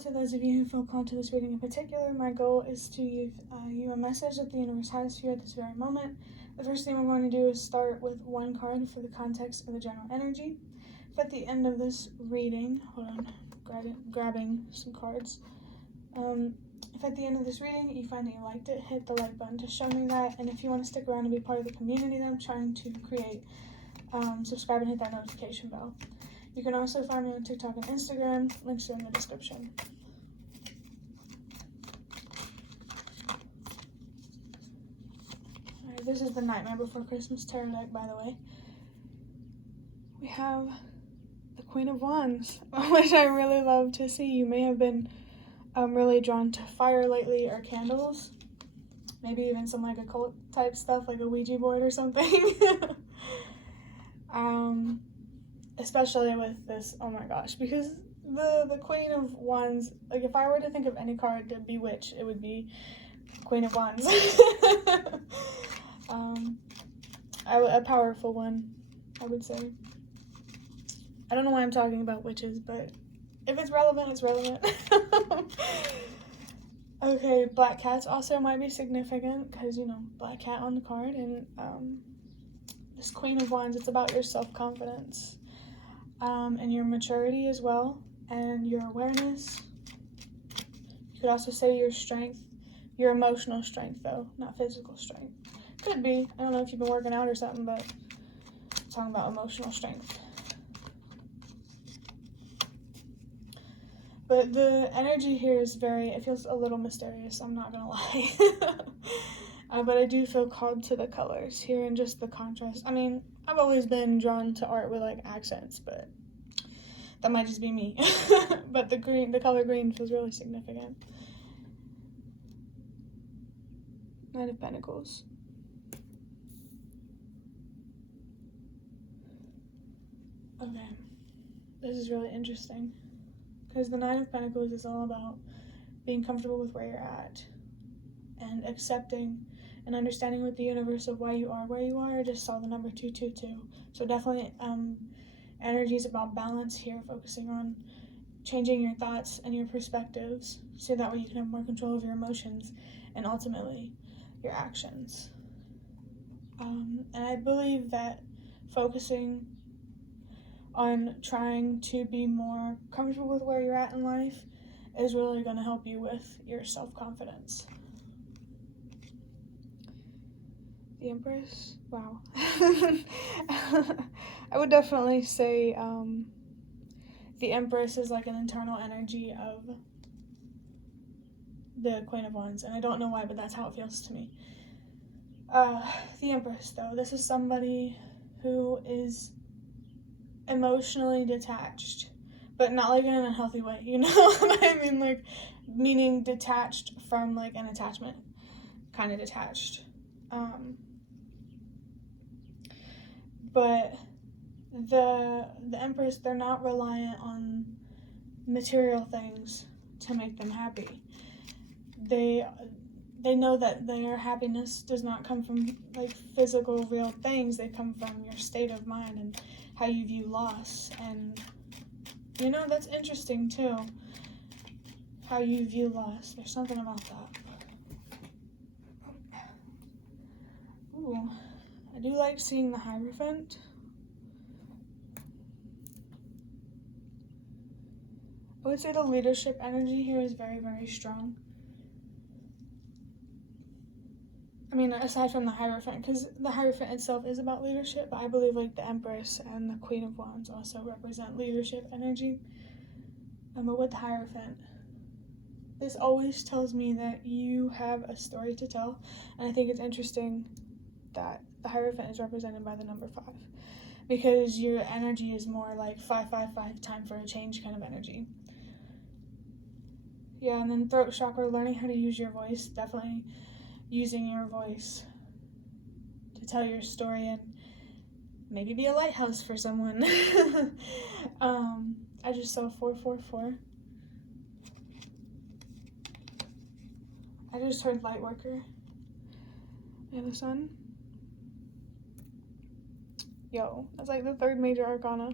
to those of you who feel called to this reading in particular, my goal is to give you a message that the universe has for you at this very moment. The first thing we're going to do is start with one card for the context of the general energy. If at the end of this reading, hold on, grabbing some cards. If at the end of this reading you find that you liked it, hit the like button to show me that. And if you want to stick around and be part of the community that I'm trying to create, subscribe and hit that notification bell. You can also find me on TikTok and Instagram. Links are in the description. Alright, this is the Nightmare Before Christmas tarot deck, by the way. We have the Queen of Wands, which I really love to see. You may have been really drawn to fire lately, or candles. Maybe even some like occult type stuff, like a Ouija board or something. Especially with this, oh my gosh, because the Queen of Wands, like if I were to think of any card to bewitch, it would be Queen of Wands. A powerful one, I would say. I don't know why I'm talking about witches, but if it's relevant, it's relevant. Okay, black cats also might be significant because, you know, black cat on the card. And this Queen of Wands, it's about your self-confidence and your maturity as well, and your awareness. You could also say your strength, your emotional strength, though, not physical strength. Could be. I don't know if you've been working out or something, but I'm talking about emotional strength. But the energy here is it feels a little mysterious, I'm not gonna lie. But I do feel called to the colors here and just the contrast. I mean, I've always been drawn to art with like accents, but that might just be me. But the color green feels really significant. Knight of Pentacles. Okay, this is really interesting. Because the Nine of Pentacles is all about being comfortable with where you're at and accepting and understanding with the universe of why you are where you are. I just saw the number 222. So definitely energies about balance here, focusing on changing your thoughts and your perspectives so that way you can have more control of your emotions and ultimately your actions. And I believe that focusing on trying to be more comfortable with where you're at in life is really going to help you with your self-confidence. The Empress? Wow. I would definitely say the Empress is like an internal energy of the Queen of Wands, and I don't know why, but that's how it feels to me. The Empress, though, this is somebody who is emotionally detached, but not like in an unhealthy way, you know what I mean? Like, meaning detached from like an attachment, kind of detached. But the Empress, they're not reliant on material things to make them happy. They know that their happiness does not come from like physical real things. They come from your state of mind and how you view loss. And you know, that's interesting too, how you view loss. There's something about that. Ooh, I do like seeing the Hierophant. I would say the leadership energy here is very, very strong. I mean, aside from the Hierophant, because the Hierophant itself is about leadership, but I believe like the Empress and the Queen of Wands also represent leadership energy. But with the Hierophant, this always tells me that you have a story to tell, and I think it's interesting that the Hierophant is represented by the number 5, because your energy is more like 555, time for a change kind of energy. Yeah, and then throat chakra, learning how to use your voice, definitely using your voice to tell your story and maybe be a lighthouse for someone. I just saw 444. I just heard light worker. And the Sun. Yo, that's like the 3rd major arcana.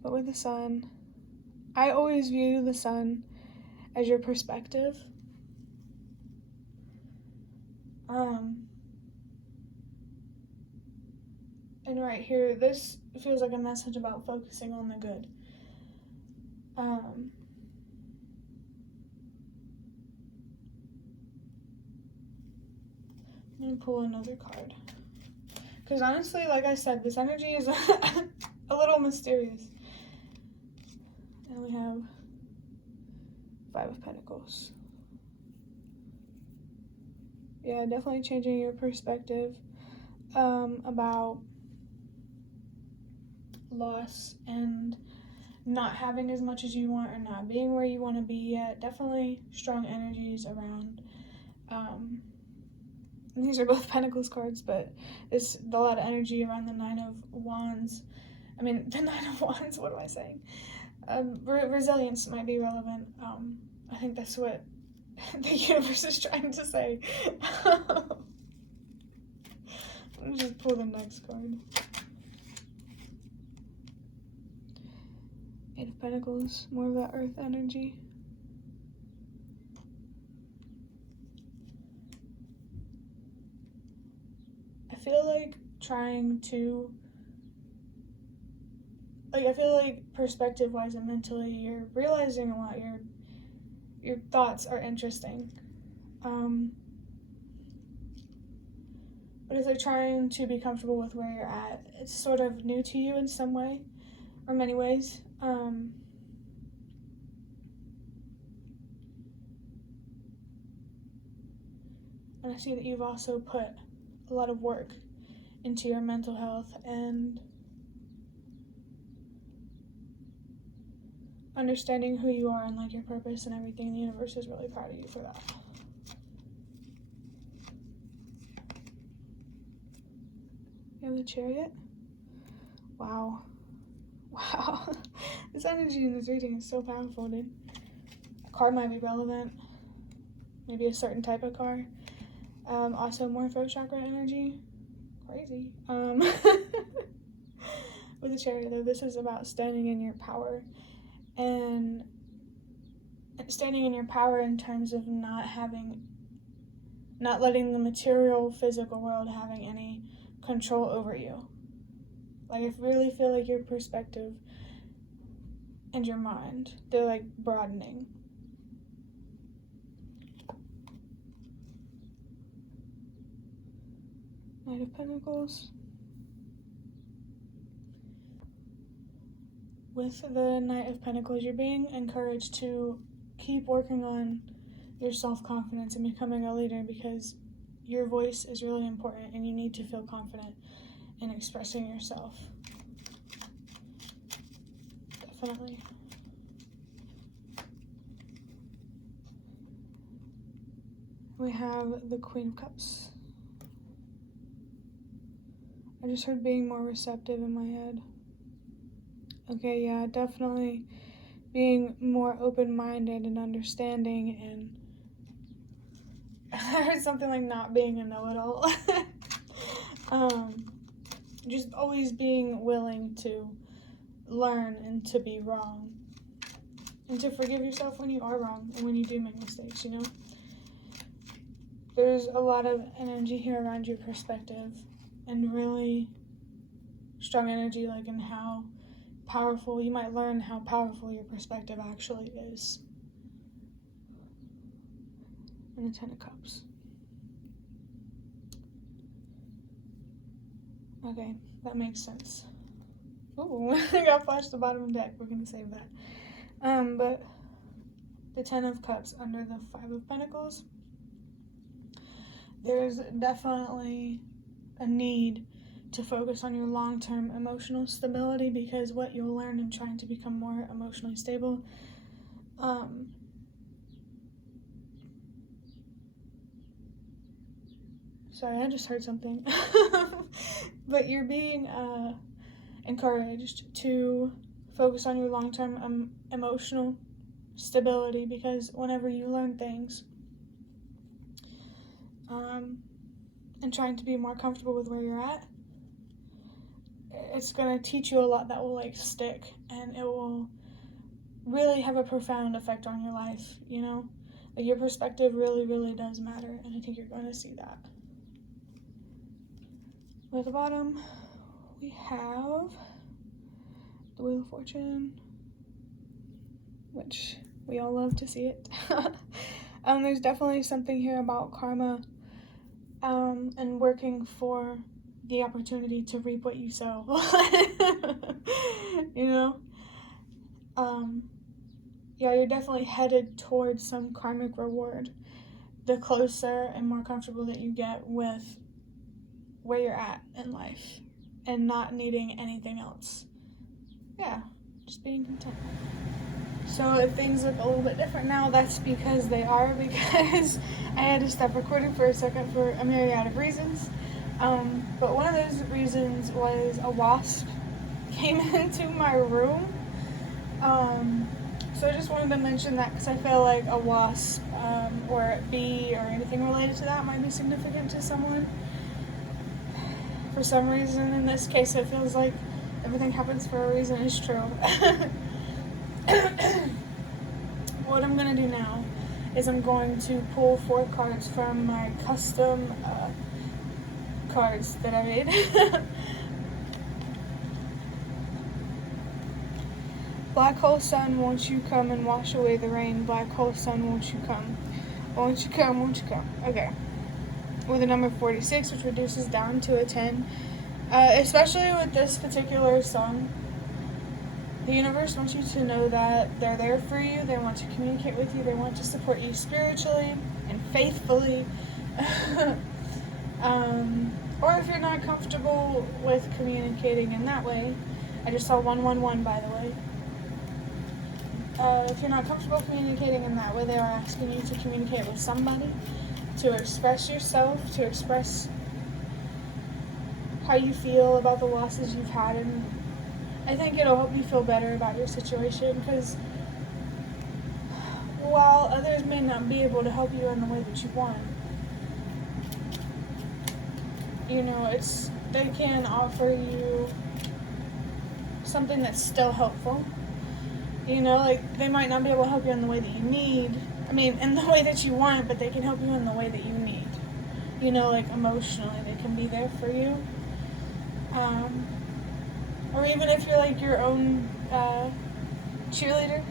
But with the Sun, I always view the sun as your perspective. And right here, this feels like a message about focusing on the good. I'm gonna pull another card. Because honestly, like I said, this energy is a little mysterious. And we have Five of Pentacles. Yeah, definitely changing your perspective about loss and not having as much as you want or not being where you want to be yet. Definitely strong energies around. These are both Pentacles cards, but there's a lot of energy around the Nine of Wands. I mean, the Nine of Wands, what am I saying? Resilience might be relevant. I think that's what the universe is trying to say. Let me just pull the next card. Eight of Pentacles, more of that earth energy. I feel like I feel like perspective-wise and mentally, you're realizing a lot. Your thoughts are interesting. But it's like trying to be comfortable with where you're at. It's sort of new to you in some way, or many ways. And I see that you've also put a lot of work into your mental health and understanding who you are and like your purpose and everything. The universe is really proud of you for that. You have the Chariot? Wow. This energy in this reading is so powerful, dude. A card might be relevant. Maybe a certain type of card. Also more throat chakra energy. Crazy. With the Chariot, though, this is about standing in your power. And standing in your power in terms of not letting the material physical world having any control over you. Like, I really feel like your perspective and your mind, they're like broadening. Knight of Pentacles. With the Knight of Pentacles, you're being encouraged to keep working on your self-confidence and becoming a leader, because your voice is really important and you need to feel confident in expressing yourself. Definitely. We have the Queen of Cups. I just heard being more receptive in my head. Okay, yeah, definitely being more open-minded and understanding, and I heard something like not being a know-it-all. Just always being willing to learn and to be wrong. And to forgive yourself when you are wrong and when you do make mistakes, you know? There's a lot of energy here around your perspective, and really strong energy, like in how powerful, you might learn how powerful your perspective actually is. And the Ten of Cups. Okay, that makes sense. Ooh, I got flashed the bottom of the deck. We're gonna save that. But the Ten of Cups under the Five of Pentacles, there's definitely a need to focus on your long-term emotional stability, because what you'll learn in trying to become more emotionally stable, sorry, I just heard something. But you're being encouraged to focus on your long-term emotional stability, because whenever you learn things and trying to be more comfortable with where you're at, it's going to teach you a lot that will like stick, and it will really have a profound effect on your life, you know? Like, your perspective really, really does matter, and I think you're going to see that. At the bottom, we have the Wheel of Fortune, which we all love to see it. There's definitely something here about karma, and working for the opportunity to reap what you sow. You know? Yeah, you're definitely headed towards some karmic reward the closer and more comfortable that you get with where you're at in life and not needing anything else. Yeah, just being content. So if things look a little bit different now, that's because they are, because I had to stop recording for a second for a myriad of reasons. But one of those reasons was a wasp came into my room. So I just wanted to mention that because I feel like a wasp or a bee or anything related to that might be significant to someone. For some reason, in this case, it feels like everything happens for a reason is true. What I'm going to do now is I'm going to pull 4 cards from my custom cards that I made. Black hole sun, won't you come and wash away the rain? Black hole sun, won't you come? Won't you come, won't you come? Okay. With a number 46, which reduces down to a 10. Especially with this particular song, the universe wants you to know that they're there for you, they want to communicate with you, they want to support you spiritually and faithfully. Or if you're not comfortable with communicating in that way, I just saw 111, by the way. If you're not comfortable communicating in that way, they are asking you to communicate with somebody, to express yourself, to express how you feel about the losses you've had, and I think it'll help you feel better about your situation, because while others may not be able to help you in the way that you want, you know, they can offer you something that's still helpful. You know, like, they might not be able to help you in the way that you need. I mean, in the way that you want, but they can help you in the way that you need. You know, like, emotionally, they can be there for you. Or even if you're, like, your own cheerleader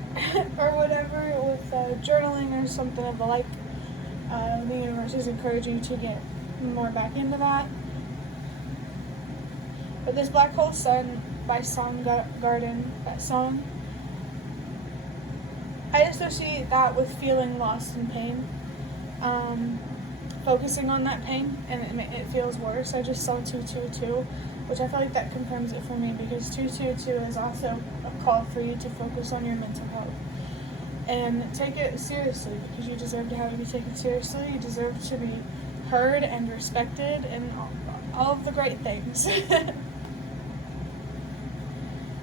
or whatever, with journaling or something of the like, the universe is encouraging you to get more back into that. But this Black Hole Sun by Soundgarden, that song, I associate that with feeling lost in pain, focusing on that pain, and it feels worse. I just saw 222, which I feel like that confirms it for me, because 222 is also a call for you to focus on your mental health and take it seriously, because you deserve to have it be taken seriously. You deserve to be heard and respected and all of the great things.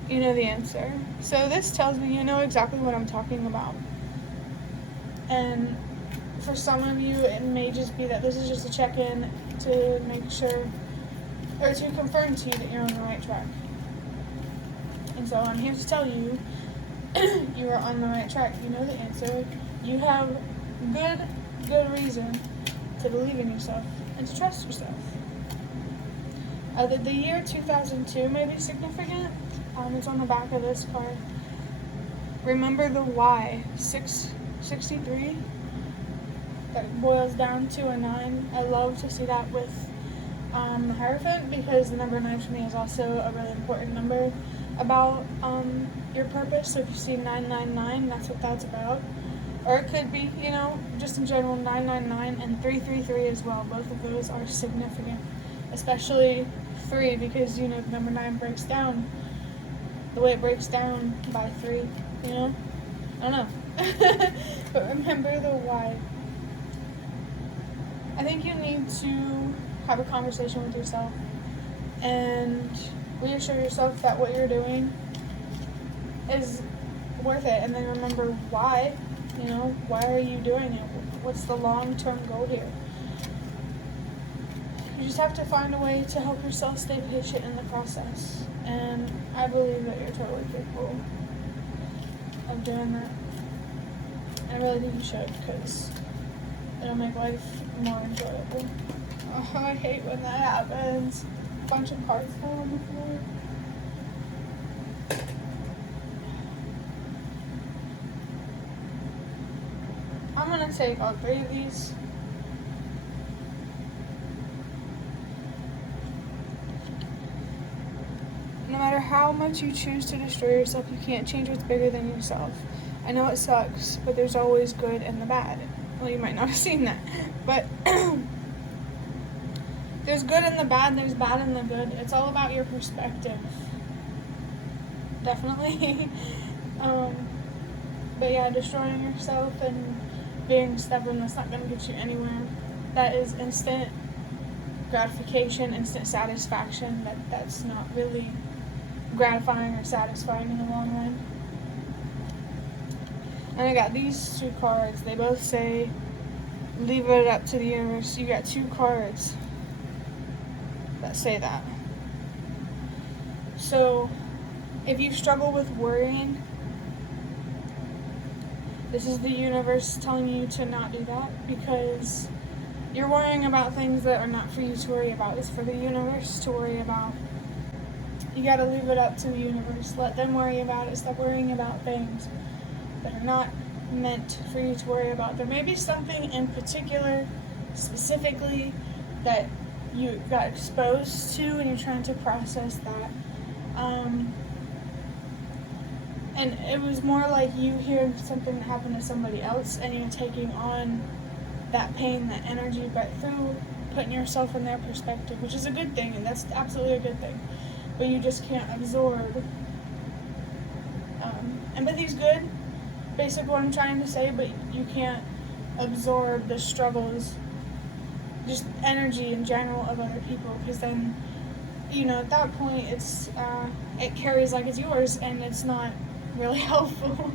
You know the answer. So this tells me you know exactly what I'm talking about. And for some of you, it may just be that this is just a check-in to make sure, or to confirm to you that you're on the right track. And so I'm here to tell you, you are on the right track. You know the answer. You have good reason to believe in yourself and to trust yourself. The year 2002 may be significant. It's on the back of this card. Remember the why. 663. That boils down to a 9. I love to see that with the Hierophant, because the number 9 for me is also a really important number about your purpose. So if you see 999, that's what that's about. Or it could be, you know, just in general, 999 and 333 as well. Both of those are significant, especially 3, because, you know, the number 9 breaks down the way it breaks down by 3, you know? I don't know. But remember the why. I think you need to have a conversation with yourself and reassure yourself that what you're doing is worth it. And then remember why, you know, why are you doing it? What's the long-term goal here? You just have to find a way to help yourself stay patient in the process. And I believe that you're totally capable of of doing that. I really think you should, because it'll make life more enjoyable. Oh, I hate when that happens. A bunch of cards fall on the floor. I'm gonna take all 3 of these. No matter how much you choose to destroy yourself, you can't change what's bigger than yourself. I know it sucks, but there's always good and the bad. Well, you might not have seen that, but there's good in the bad, there's bad in the good. It's all about your perspective. Definitely. But yeah, destroying yourself and being stubborn, that's not going to get you anywhere. That is instant gratification, instant satisfaction. That's not really gratifying or satisfying in the long run. And I got these 2 cards. They both say, leave it up to the universe. You got 2 cards that say that. So, if you struggle with worrying, this is the universe telling you to not do that, because you're worrying about things that are not for you to worry about. It's for the universe to worry about. You gotta leave it up to the universe. Let them worry about it. Stop worrying about things that are not meant for you to worry about. There may be something in particular, specifically, that you got exposed to and you're trying to process that. And it was more like you hearing something that happened to somebody else and you're taking on that pain, that energy, but through putting yourself in their perspective, which is a good thing, and that's absolutely a good thing. But you just can't absorb. Empathy's good, basically what I'm trying to say, but you can't absorb the struggles, just energy in general of other people, because then, at that point, it carries like it's yours, and it's not really helpful.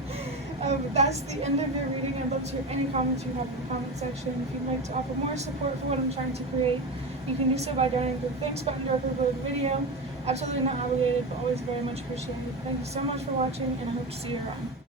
That's the end of your reading. I'd love to hear any comments you have in the comment section. If you'd like to offer more support for what I'm trying to create, you can do so by donating to the thanks button directly below the video. Absolutely not obligated, but always very much appreciated. Thank you so much for watching, and I hope to see you around.